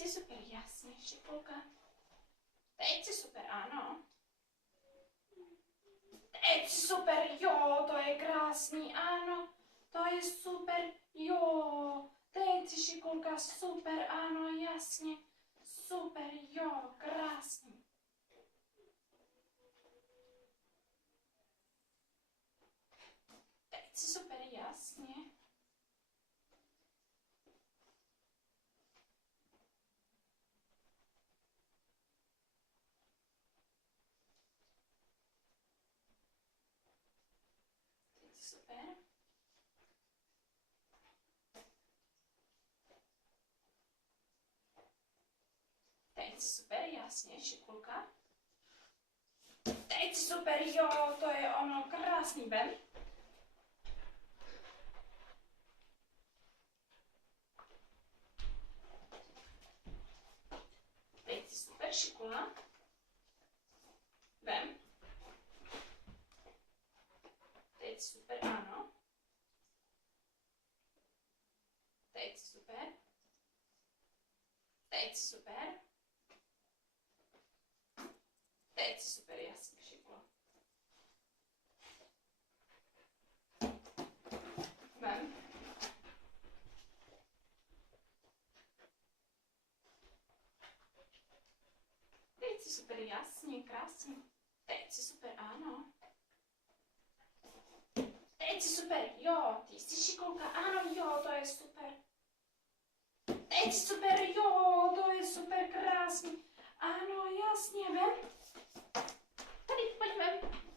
si super, jasně, šikulka. Teď si super, ano. Teď si super, jo, to je krásný, ano. To je super, jo. Teď si šikulka, super, ano, jasně. Super, jo, krásný. Teď si super, jasně. Teď si super. Teď si super, jasně, šikulka. Teď si super, jo, to je ono, krásný, vem. Teď si super, šikula. Vem. Teď super, ano. Teď super. Teď super. Teď super, jasně, šikula. Vem. Teď si super, jasně, krásně. Teď si super, ano. Teď si super, jo, ty jsi šikulka, ano, jo, to je super. Teď si super, jo, to je super, krásný. Ano, jasně, vem. Tady, pojď, vem.